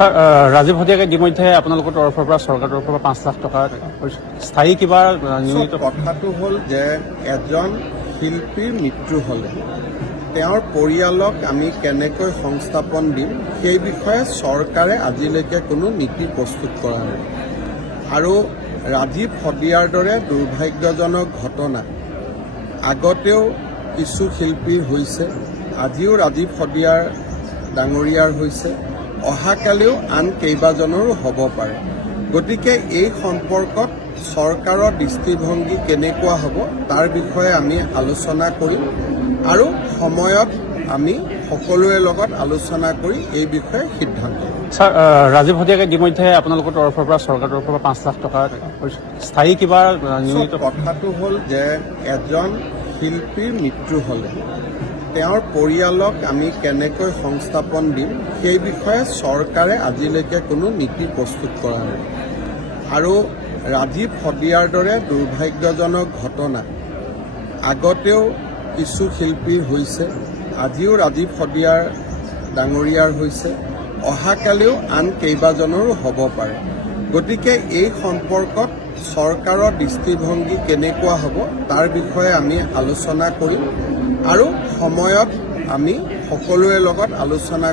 Sir Rajiv হতিয়াকে ইতিমধ্যে আপোনালোকৰ তৰফৰ পৰা চৰকাৰৰ তৰফৰ পৰা 5 লাখ টকা স্থায়ী কিবা নিয়মিত কথাটো হ'ল যে এজন শিল্পীৰ মৃত্যু হ'লে তেওঁৰ পৰিয়ালক আমি কেনেকৈ সংস্থাপন দিম সেই বিষয়ে চৰকাৰে আজিলৈকে কোনো নীতি প্ৰস্তুত কৰা নাই আৰু ৰাজীৱ হতিয়াৰ দৰে দুৰ্ভাগ্যজনক ঘটনা আগতেও কিছু শিল্পীৰ হৈছে আজিও ৰাজীৱ হতিয়াৰ ডাঙৰীয়াৰ হৈছে অহাকালিও আন কেইবাজনৰো হ'ব পাৰে গতিকে এই সম্পৰ্কত চৰকাৰৰ দৃষ্টিভংগী কেনেকুৱা হ'ব তাৰ বিষয়ে আমি আলোচনা কৰিম আৰু সময়ত আমি সকলোৰে লগত আলোচনা কৰি এই বিষয়ে সিদ্ধান্ত ল'ম। স্যাৰ ৰাজীৱ হতিয়াকে ইতিমধ্যে আপোনালোকৰ তৰফৰ পৰা চৰকাৰৰ তৰফৰ পৰা 5 লাখ টকা স্থায়ী কিবা নিয়মিত কথাটো হ'ল যে এজন শিল্পীৰ মৃত্যু হ'লে তেওঁৰ পৰিয়ালক আমি কেনেকৈ সংস্থাপন দিম সেই বিষয়ে চৰকাৰে আজিলৈকে কোনো নীতি প্ৰস্তুত কৰা নাই আৰু ৰাজীৱ হতিয়াৰ দৰে দুৰ্ভাগ্যজনক ঘটনা আগতেও কিছু শিল্পীৰ হৈছে আজিও ৰাজীৱ হতিয়াৰ ডাঙৰীয়াৰ হৈছে অহাকালিও আন কেইবাজনৰো হ'ব পাৰে গতিকে এই সম্পৰ্কত চৰকাৰৰ দৃষ্টিভংগী কেনেকুৱা হ'ব তাৰ বিষয়ে আমি আলোচনা কৰিম আৰু সময়ত আমি সকলোৰে লগত আলোচনা